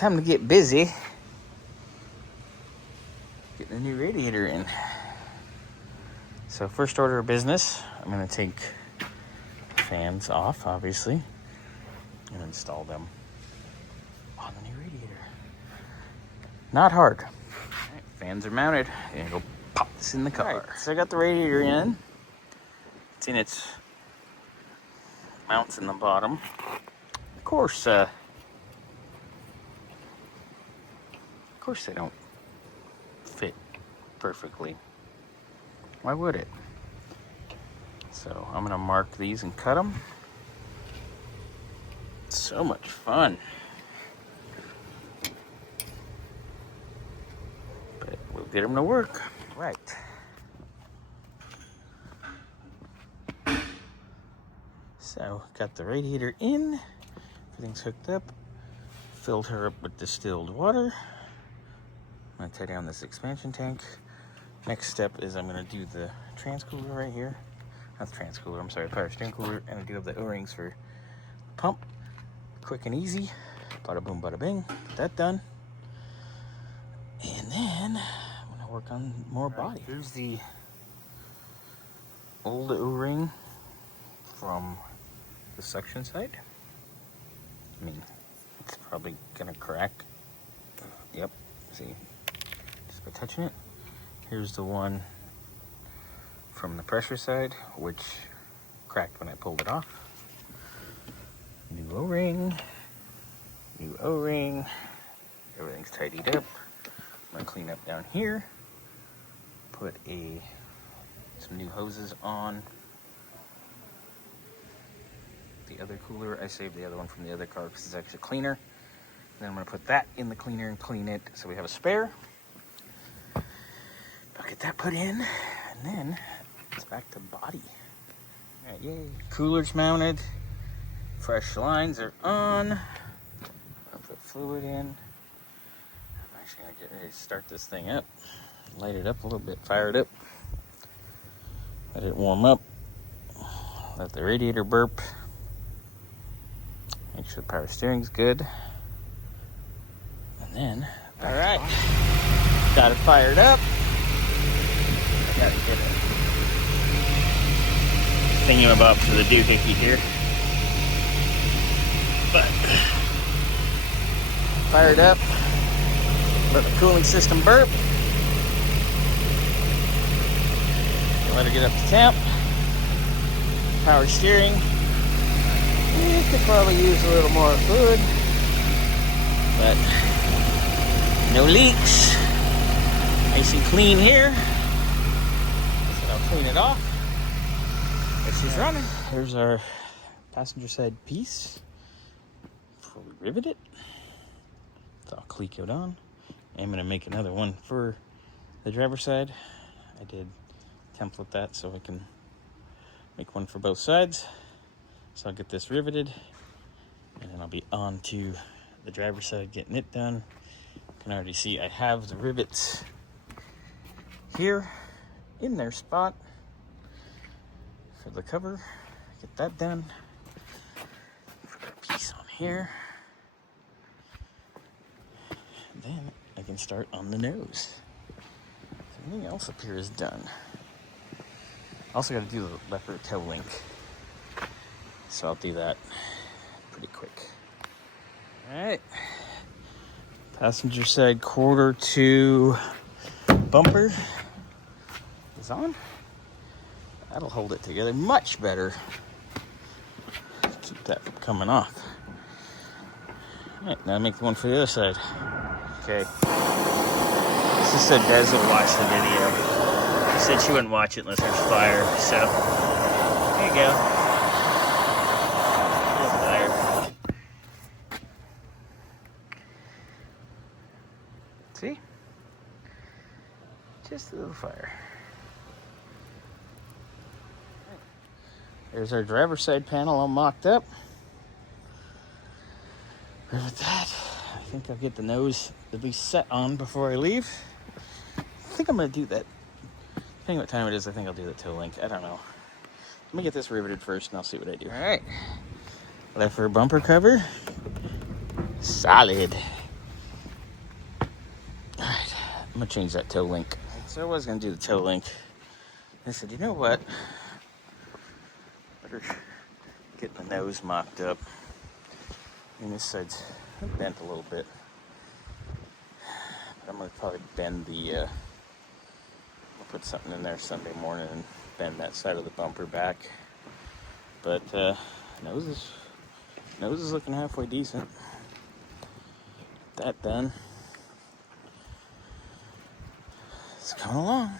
time to get busy getting a new radiator in. So first order of business, I'm going to take fans off, obviously, and install them on the new radiator. Not hard. All right, fans are mounted. I'm going to go pop this in the car. Right, so I got the radiator in. It's in its mounts in the bottom. Of course they don't fit perfectly. Why would it? So I'm gonna mark these and cut them. So much fun. But we'll get them to work. Right. So got the radiator in. Everything's hooked up. Filled her up with distilled water. I'm gonna tie down this expansion tank. Next step is I'm gonna do the transcooler right here. Not the transcooler, I'm sorry, power steering cooler. And I do have the O-rings for the pump. Quick and easy. Bada boom, bada bing. Get that done. And then I'm gonna work on more body. Here's the old O-ring from the suction side. I mean, it's probably gonna crack. Yep, see, just by touching it. Here's the one from the pressure side, which cracked when I pulled it off. New O-ring, new O-ring. Everything's tidied up. I'm gonna clean up down here. Put some new hoses on the other cooler. I saved the other one from the other car because it's actually cleaner. Then I'm gonna put that in the cleaner and clean it so we have a spare. I'll get that put in, and then it's back to body. All right, yay. Cooler's mounted. Fresh lines are on. I'll put fluid in. I'm actually gonna get ready to start this thing up. Light it up a little bit, fire it up. Let it warm up. Let the radiator burp. Make sure the power steering's good. And then, all right, got it fired up. I gotta get a thingamabob for the doohickey here. But, fired up. Let the cooling system burp. Let her get up to temp. Power steering. You could probably use a little more fluid, but no leaks. Nice and clean here. So I'll clean it off. There she's running. Here's our passenger side piece. Before we rivet it, it's all clecoed on. I'm going to make another one for the driver's side. I did template that so I can make one for both sides. So I'll get this riveted, and then I'll be on to the driver's side getting it done. You can already see I have the rivets here in their spot for the cover. Get that done. Put a piece on here. And then I can start on the nose. Everything else up here is done. Also got to do the leopard toe link. So I'll do that pretty quick. All right. Passenger side quarter to bumper is on. That'll hold it together much better. Keep that from coming off. All right, now make the one for the other side. Okay. She said Des will watch the video. She said she wouldn't watch it unless there's fire, so there you go. See? Just a little fire. There's our driver's side panel all mocked up. Rivet that. I think I'll get the nose at least set on before I leave. I think I'm going to do that. Depending what time it is, I think I'll do the toe link. I don't know. Let me get this riveted first and I'll see what I do. All right. Left rear bumper cover. Solid. I'm gonna change that toe link. So I was gonna do the toe link. I said, you know what? Better get my nose mopped up. And this side's bent a little bit. But I'm gonna probably bend the, I'll put something in there Sunday morning and bend that side of the bumper back. But nose is looking halfway decent. That done. It's coming along.